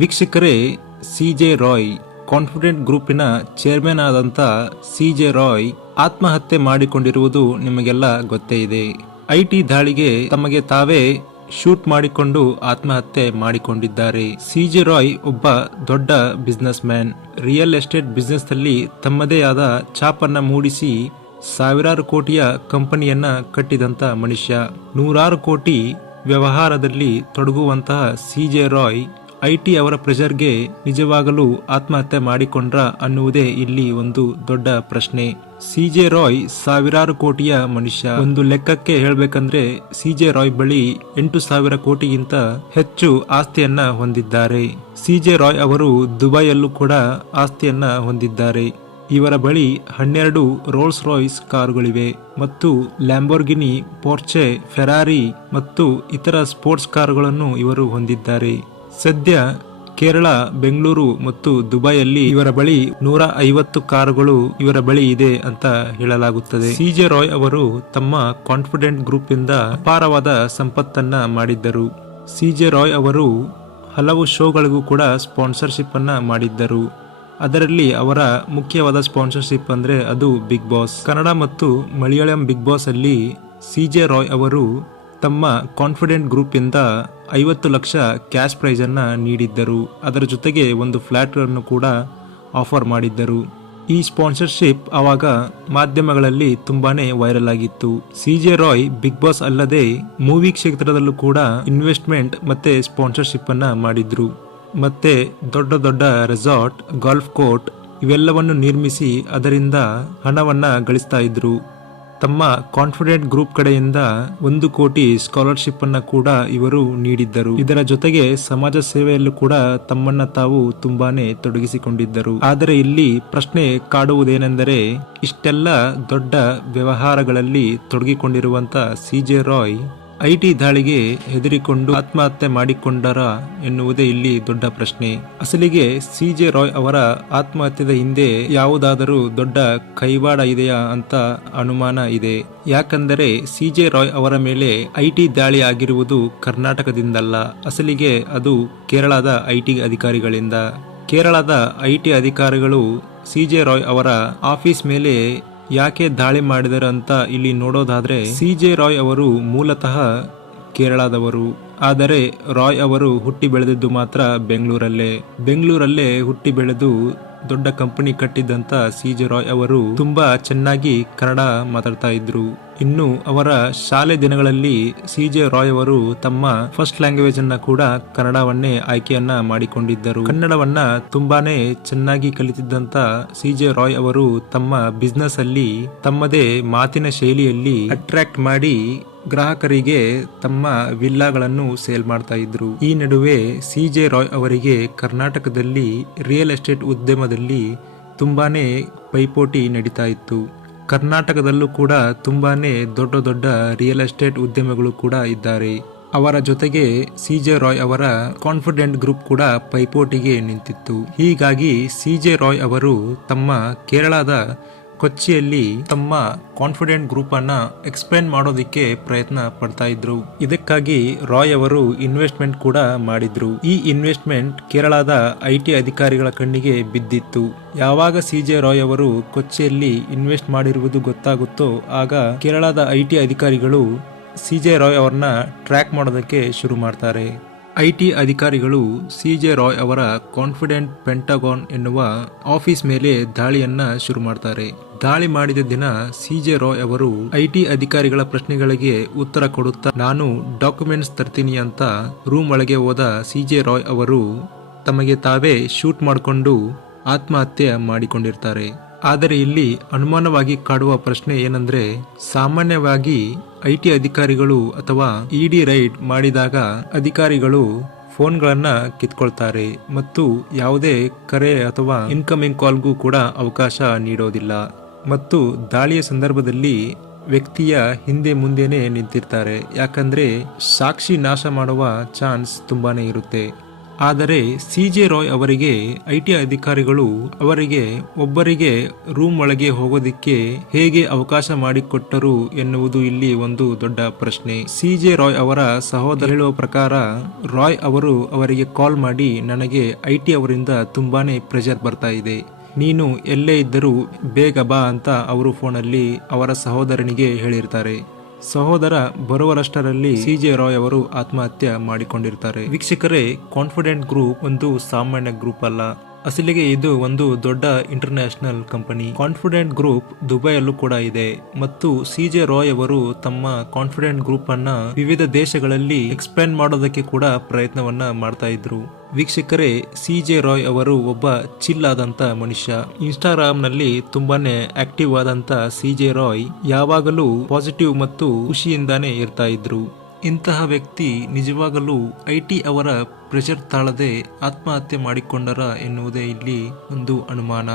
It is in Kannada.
ವೀಕ್ಷಕರೇ, ಸಿ.ಜೆ. ರಾಯ್ ಕಾನ್ಫಿಡೆಂಟ್ ಗ್ರೂಪಿನ ಚೇರ್ಮನ್ ಆದಂತ ಸಿ.ಜೆ. ರಾಯ್ ಆತ್ಮಹತ್ಯೆ ಮಾಡಿಕೊಂಡಿರುವುದು ನಿಮಗೆಲ್ಲ ಗೊತ್ತೇ ಇದೆ. ಐಟಿ ದಾಳಿಗೆ ತಮಗೆ ತಾವೇ ಶೂಟ್ ಮಾಡಿಕೊಂಡು ಆತ್ಮಹತ್ಯೆ ಮಾಡಿಕೊಂಡಿದ್ದಾರೆ. ಸಿ.ಜೆ. ರಾಯ್ ಒಬ್ಬ ದೊಡ್ಡ business man. Real estate business ನಲ್ಲಿ ತಮ್ಮದೇ ಆದ ಛಾಪನ್ನ ಮೂಡಿಸಿ ಸಾವಿರಾರು ಕೋಟಿಯ ಕಂಪನಿಯನ್ನ ಕಟ್ಟಿದಂತ ಮನುಷ್ಯ. ನೂರಾರು ಕೋಟಿ ವ್ಯವಹಾರದಲ್ಲಿ ತೊಡಗುವಂತಹ ಸಿ.ಜೆ. ರಾಯ್ ಐಟಿ ಅವರ ಪ್ರೆಷರ್ಗೆ ನಿಜವಾಗಲೂ ಆತ್ಮಹತ್ಯೆ ಮಾಡಿಕೊಂಡ್ರ ಅನ್ನುವುದೇ ಇಲ್ಲಿ ಒಂದು ದೊಡ್ಡ ಪ್ರಶ್ನೆ. ಸಿ.ಜೆ. ರಾಯ್ ಸಾವಿರಾರು ಕೋಟಿಯ ಮನುಷ್ಯ. ಒಂದು ಲೆಕ್ಕಕ್ಕೆ ಹೇಳ್ಬೇಕಂದ್ರೆ ಸಿ.ಜೆ. ರಾಯ್ ಬಳಿ 8,000 ಕೋಟಿಗಿಂತ ಹೆಚ್ಚು ಆಸ್ತಿಯನ್ನ ಹೊಂದಿದ್ದಾರೆ. ಸಿ.ಜೆ. ರಾಯ್ ಅವರು ದುಬೈಯಲ್ಲೂ ಕೂಡ ಆಸ್ತಿಯನ್ನ ಹೊಂದಿದ್ದಾರೆ. ಇವರ ಬಳಿ 12 ರೋಲ್ಸ್ ರಾಯ್ಸ್ ಕಾರುಗಳಿವೆ ಮತ್ತು ಲ್ಯಾಂಬೋರ್ಗಿನಿ, ಪೋರ್ಚೆ, ಫೆರಾರಿ ಮತ್ತು ಇತರ ಸ್ಪೋರ್ಟ್ಸ್ ಕಾರುಗಳನ್ನು ಇವರು ಹೊಂದಿದ್ದಾರೆ. ಸದ್ಯ ಕೇರಳ, ಬೆಂಗಳೂರು ಮತ್ತು ದುಬೈಯಲ್ಲಿ ಇವರ ಬಳಿ 150 ಕಾರುಗಳು ಇವರ ಬಳಿ ಇದೆ ಅಂತ ಹೇಳಲಾಗುತ್ತದೆ. ಸಿ.ಜೆ. ರಾಯ್ ಅವರು ತಮ್ಮ ಕಾನ್ಫಿಡೆಂಟ್ ಗ್ರೂಪ್ ಇಂದ ಅಪಾರವಾದ ಸಂಪತ್ತನ್ನ ಮಾಡಿದ್ದರು. ಸಿ.ಜೆ. ರಾಯ್ ಅವರು ಹಲವು ಶೋಗಳಿಗೂ ಕೂಡ ಸ್ಪಾನ್ಸರ್ಶಿಪ್ ಅನ್ನ ಮಾಡಿದ್ದರು. ಅದರಲ್ಲಿ ಅವರ ಮುಖ್ಯವಾದ ಸ್ಪಾನ್ಸರ್ಶಿಪ್ ಅಂದ್ರೆ ಅದು ಬಿಗ್ ಬಾಸ್. ಕನ್ನಡ ಮತ್ತು ಮಲಯಾಳಂ ಬಿಗ್ ಬಾಸ್ ಅಲ್ಲಿ ಸಿ.ಜೆ. ರಾಯ್ ಅವರು ತಮ್ಮ ಕಾನ್ಫಿಡೆಂಟ್ ಗ್ರೂಪ್ ಇಂದ 50 ಲಕ್ಷ ಕ್ಯಾಶ್ ಪ್ರೈಸ್ ಅನ್ನ ನೀಡಿದ್ದರು. ಅದರ ಜೊತೆಗೆ ಒಂದು ಫ್ಲಾಟ್ ಅನ್ನು ಕೂಡ ಆಫರ್ ಮಾಡಿದ್ದರು. ಈ ಸ್ಪಾನ್ಸರ್ಶಿಪ್ ಆವಾಗ ಮಾಧ್ಯಮಗಳಲ್ಲಿ ತುಂಬಾನೇ ವೈರಲ್ ಆಗಿತ್ತು. ಸಿ.ಜೆ. ರಾಯ್ ಬಿಗ್ ಬಾಸ್ ಅಲ್ಲದೆ ಮೂವಿ ಕ್ಷೇತ್ರದಲ್ಲೂ ಕೂಡ ಇನ್ವೆಸ್ಟ್ಮೆಂಟ್ ಮತ್ತೆ ಸ್ಪಾನ್ಸರ್ಶಿಪ್ ಅನ್ನ ಮಾಡಿದ್ರು. ಮತ್ತೆ ದೊಡ್ಡ ದೊಡ್ಡ ರೆಸಾರ್ಟ್, ಗಾಲ್ಫ್ ಕೋರ್ಟ್ ಇವೆಲ್ಲವನ್ನು ನಿರ್ಮಿಸಿ ಅದರಿಂದ ಹಣವನ್ನ ಗಳಿಸ್ತಾ ಇದ್ರು. ತಮ್ಮ ಕಾನ್ಫಿಡೆಂಟ್ ಗ್ರೂಪ್ ಕಡೆಯಿಂದ 1 ಕೋಟಿ ಸ್ಕಾಲರ್ಶಿಪ್ ಅನ್ನ ಕೂಡ ಇವರು ನೀಡಿದ್ದರು. ಇದರ ಜೊತೆಗೆ ಸಮಾಜ ಸೇವೆಯಲ್ಲೂ ಕೂಡ ತಮ್ಮನ್ನ ತಾವು ತುಂಬಾನೇ ತೊಡಗಿಸಿಕೊಂಡಿದ್ದರು. ಆದರೆ ಇಲ್ಲಿ ಪ್ರಶ್ನೆ ಕಾಡುವುದೇನೆಂದರೆ, ಇಷ್ಟೆಲ್ಲ ದೊಡ್ಡ ವ್ಯವಹಾರಗಳಲ್ಲಿ ತೊಡಗಿಕೊಂಡಿರುವಂತ ಸಿ.ಜೆ. ರಾಯ್ ಐಟಿ ದಾಳಿಗೆ ಹೆದರಿಕೊಂಡು ಆತ್ಮಹತ್ಯೆ ಮಾಡಿಕೊಂಡರ ಎನ್ನುವುದೇ ಇಲ್ಲಿ ದೊಡ್ಡ ಪ್ರಶ್ನೆ. ಅಸಲಿಗೆ ಸಿ.ಜೆ. ರಾಯ್ ಅವರ ಆತ್ಮಹತ್ಯೆದ ಹಿಂದೆ ಯಾವುದಾದರೂ ದೊಡ್ಡ ಕೈವಾಡ ಇದೆಯಾ ಅಂತ ಅನುಮಾನ ಇದೆ. ಯಾಕಂದರೆ ಸಿ.ಜೆ. ರಾಯ್ ಅವರ ಮೇಲೆ ಐಟಿ ದಾಳಿ ಆಗಿರುವುದು ಕರ್ನಾಟಕದಿಂದಲ್ಲ, ಅಸಲಿಗೆ ಅದು ಕೇರಳದ ಐಟಿ ಅಧಿಕಾರಿಗಳಿಂದ. ಕೇರಳದ ಐಟಿ ಅಧಿಕಾರಿಗಳು ಸಿ.ಜೆ. ರಾಯ್ ಅವರ ಆಫೀಸ್ ಮೇಲೆ ಯಾಕೆ ದಾಳಿ ಮಾಡಿದರು ಅಂತ ಇಲ್ಲಿ ನೋಡೋದಾದ್ರೆ, ಸಿ.ಜೆ. ರಾಯ್ ಅವರು ಮೂಲತಃ ಕೇರಳದವರು. ಆದರೆ ರಾಯ್ ಅವರು ಹುಟ್ಟಿ ಬೆಳೆದಿದ್ದು ಮಾತ್ರ ಬೆಂಗಳೂರಲ್ಲೇ ಹುಟ್ಟಿ ಬೆಳೆದು ದೊಡ್ಡ ಕಂಪನಿ ಕಟ್ಟಿದ್ದಂತ ಸಿ.ಜೆ. ರಾಯ್ ಅವರು ತುಂಬಾ ಚೆನ್ನಾಗಿ ಕನ್ನಡ ಮಾತಾಡ್ತಾ ಇದ್ರು. ಇನ್ನು ಅವರ ಶಾಲೆ ದಿನಗಳಲ್ಲಿ ಸಿ.ಜೆ. ರಾಯ್ ಅವರು ತಮ್ಮ ಫಸ್ಟ್ ಲ್ಯಾಂಗ್ವೇಜ್ ಅನ್ನ ಕೂಡ ಕನ್ನಡವನ್ನೇ ಆಯ್ಕೆಯನ್ನ ಮಾಡಿಕೊಂಡಿದ್ದರು. ಕನ್ನಡವನ್ನ ತುಂಬಾನೇ ಚೆನ್ನಾಗಿ ಕಲಿತಿದ್ದಂತ ಸಿ.ಜೆ. ರಾಯ್ ಅವರು ತಮ್ಮ ಬಿಸ್ನೆಸ್ ಅಲ್ಲಿ ತಮ್ಮದೇ ಮಾತಿನ ಶೈಲಿಯಲ್ಲಿ ಅಟ್ರಾಕ್ಟ್ ಮಾಡಿ ಗ್ರಾಹಕರಿಗೆ ತಮ್ಮ ವಿಲ್ಲಾಗಳನ್ನು ಸೇಲ್ ಮಾಡ್ತಾ ಇದ್ರು. ಈ ನಡುವೆ ಸಿ.ಜೆ. ರಾಯ್ ಅವರಿಗೆ ಕರ್ನಾಟಕದಲ್ಲಿ ರಿಯಲ್ ಎಸ್ಟೇಟ್ ಉದ್ಯಮದಲ್ಲಿ ತುಂಬಾನೇ ಪೈಪೋಟಿ ನಡೀತಾ ಇತ್ತು. ಕರ್ನಾಟಕದಲ್ಲೂ ಕೂಡ ತುಂಬಾನೇ ದೊಡ್ಡ ದೊಡ್ಡ ರಿಯಲ್ ಎಸ್ಟೇಟ್ ಉದ್ಯಮಗಳು ಕೂಡ ಇದ್ದಾರೆ. ಅವರ ಜೊತೆಗೆ ಸಿ.ಜೆ. ರಾಯ್ ಅವರ ಕಾನ್ಫಿಡೆಂಟ್ ಗ್ರೂಪ್ ಕೂಡ ಪೈಪೋಟಿಗೆ ನಿಂತಿತ್ತು. ಹೀಗಾಗಿ ಸಿ.ಜೆ. ರಾಯ್ ಅವರು ತಮ್ಮ ಕೇರಳದ ಕೊಚ್ಚಿಯಲ್ಲಿ ತಮ್ಮ ಕಾನ್ಫಿಡೆಂಟ್ ಗ್ರೂಪ್ ಅನ್ನ ಎಕ್ಸ್ಪ್ಲೇನ್ ಮಾಡೋದಿಕ್ಕೆ ಪ್ರಯತ್ನ ಪಡ್ತಾ ಇದ್ರು. ಇದಕ್ಕಾಗಿ ರಾಯ್ ಅವರು ಇನ್ವೆಸ್ಟ್ಮೆಂಟ್ ಕೂಡ ಮಾಡಿದ್ರು. ಈ ಇನ್ವೆಸ್ಟ್ಮೆಂಟ್ ಕೇರಳದ ಐಟಿ ಅಧಿಕಾರಿಗಳ ಕಣ್ಣಿಗೆ ಬಿದ್ದಿತ್ತು. ಯಾವಾಗ ಸಿ.ಜೆ. ರಾಯ್ ಅವರು ಕೊಚ್ಚಿಯಲ್ಲಿ ಇನ್ವೆಸ್ಟ್ ಮಾಡಿರುವುದು ಗೊತ್ತಾಗುತ್ತೋ ಆಗ ಕೇರಳದ ಐಟಿ ಅಧಿಕಾರಿಗಳು ಸಿ.ಜೆ. ರಾಯ್ ಅವರನ್ನ ಟ್ರ್ಯಾಕ್ ಮಾಡೋದಕ್ಕೆ ಶುರು ಮಾಡ್ತಾರೆ. ಐಟಿ ಅಧಿಕಾರಿಗಳು ಸಿ.ಜೆ. ರಾಯ್ ಅವರ ಕಾನ್ಫಿಡೆಂಟ್ ಪೆಂಟಗಾನ್ ಎನ್ನುವ ಆಫೀಸ್ ಮೇಲೆ ದಾಳಿಯನ್ನ ಶುರು ಮಾಡ್ತಾರೆ. ದಾಳಿ ಮಾಡಿದ ದಿನ ಸಿ.ಜೆ. ರಾಯ್ ಅವರು ಐಟಿ ಅಧಿಕಾರಿಗಳ ಪ್ರಶ್ನೆಗಳಿಗೆ ಉತ್ತರ ಕೊಡುತ್ತಾ ನಾನು ಡಾಕ್ಯುಮೆಂಟ್ಸ್ ತರ್ತೀನಿ ಅಂತ ರೂಮ್ ಒಳಗೆ ಹೋದ ಸಿ.ಜೆ. ರಾಯ್ ಅವರು ತಮಗೆ ತಾವೇ ಶೂಟ್ ಮಾಡಿಕೊಂಡು ಆತ್ಮಹತ್ಯೆ ಮಾಡಿಕೊಂಡಿರ್ತಾರೆ. ಆದರೆ ಇಲ್ಲಿ ಅನುಮಾನವಾಗಿ ಕಾಡುವ ಪ್ರಶ್ನೆ ಏನಂದ್ರೆ, ಸಾಮಾನ್ಯವಾಗಿ ಐಟಿ ಅಧಿಕಾರಿಗಳು ಅಥವಾ ಇಡಿ ರೈಡ್ ಮಾಡಿದಾಗ ಅಧಿಕಾರಿಗಳು ಫೋನ್ಗಳನ್ನ ಕಿತ್ಕೊಳ್ತಾರೆ ಮತ್ತು ಯಾವುದೇ ಕರೆ ಅಥವಾ ಇನ್ಕಮಿಂಗ್ ಕಾಲ್ಗೂ ಕೂಡ ಅವಕಾಶ ನೀಡೋದಿಲ್ಲ ಮತ್ತು ದಾಳಿಯ ಸಂದರ್ಭದಲ್ಲಿ ವ್ಯಕ್ತಿಯ ಹಿಂದೆ ಮುಂದೆನೆ ನಿಂತಿರ್ತಾರೆ. ಯಾಕಂದ್ರೆ ಸಾಕ್ಷಿ ನಾಶ ಮಾಡುವ ಚಾನ್ಸ್ ತುಂಬಾನೇ ಇರುತ್ತೆ. ಆದರೆ ಸಿಜೆ ರಾಯ್ ಅವರಿಗೆ ಐಟಿ ಅಧಿಕಾರಿಗಳು ಅವರಿಗೆ ಒಬ್ಬರಿಗೆ ರೂಮ್ ಒಳಗೆ ಹೋಗೋದಿಕ್ಕೆ ಹೇಗೆ ಅವಕಾಶ ಮಾಡಿಕೊಟ್ಟರು ಎನ್ನುವುದು ಇಲ್ಲಿ ಒಂದು ದೊಡ್ಡ ಪ್ರಶ್ನೆ. ಸಿಜೆ ರಾಯ್ ಅವರ ಸಹೋದರ ಹೇಳುವ ಪ್ರಕಾರ ರಾಯ್ ಅವರು ಅವರಿಗೆ ಕಾಲ್ ಮಾಡಿ, ನನಗೆ ಐಟಿ ಅವರಿಂದ ತುಂಬಾನೇ ಪ್ರೆಷರ್ ಬರ್ತಾ ಇದೆ, ನೀನು ಎಲ್ಲೇ ಇದ್ದರೂ ಬೇಗ ಬಾ ಅಂತ ಅವರು ಫೋನಲ್ಲಿ ಅವರ ಸಹೋದರನಿಗೆ ಹೇಳಿರ್ತಾರೆ. ಸಹೋದರ ಬರುವರಷ್ಟರಲ್ಲಿ ಸಿಜೆ ರಾಯ್ ಅವರು ಆತ್ಮಹತ್ಯೆ ಮಾಡಿಕೊಂಡಿರ್ತಾರೆ. ವೀಕ್ಷಕರೇ, ಕಾನ್ಫಿಡೆಂಟ್ ಗ್ರೂಪ್ ಒಂದು ಸಾಮಾನ್ಯ ಗ್ರೂಪ್ ಅಲ್ಲ. ಅಸಲಿಗೆ ಇದು ಒಂದು ದೊಡ್ಡ ಇಂಟರ್ನ್ಯಾಷನಲ್ ಕಂಪನಿ. ಕಾನ್ಫಿಡೆಂಟ್ ಗ್ರೂಪ್ ದುಬೈಯಲ್ಲೂ ಕೂಡ ಇದೆ ಮತ್ತು ಸಿಜೆ ರಾಯ್ ಅವರು ತಮ್ಮ ಕಾನ್ಫಿಡೆಂಟ್ ಗ್ರೂಪ್ ಅನ್ನ ವಿವಿಧ ದೇಶಗಳಲ್ಲಿ ಎಕ್ಸ್ಪ್ಯಾಂಡ್ ಮಾಡೋದಕ್ಕೆ ಕೂಡ ಪ್ರಯತ್ನವನ್ನ ಮಾಡ್ತಾ ಇದ್ರು. ವೀಕ್ಷಕರೇ, ಸಿಜೆ ರಾಯ್ ಅವರು ಒಬ್ಬ ಚಿಲ್ ಆದಂತ ಮನುಷ್ಯ. ಇನ್ಸ್ಟಾಗ್ರಾಮ್ ನಲ್ಲಿ ತುಂಬಾನೇ ಆಕ್ಟಿವ್ ಆದಂತ ಸಿಜೆ ರಾಯ್ ಯಾವಾಗಲೂ ಪಾಸಿಟಿವ್ ಮತ್ತು ಖುಷಿಯಿಂದಾನೇ ಇರ್ತಾ ಇದ್ರು. ಇಂತಹ ವ್ಯಕ್ತಿ ನಿಜವಾಗಲೂ ಐಟಿ ಅವರ ಪ್ರೆಷರ್ ತಾಳದೆ ಆತ್ಮಹತ್ಯೆ ಮಾಡಿಕೊಂಡರ ಎನ್ನುವುದೇ ಇಲ್ಲಿ ಒಂದು ಅನುಮಾನ.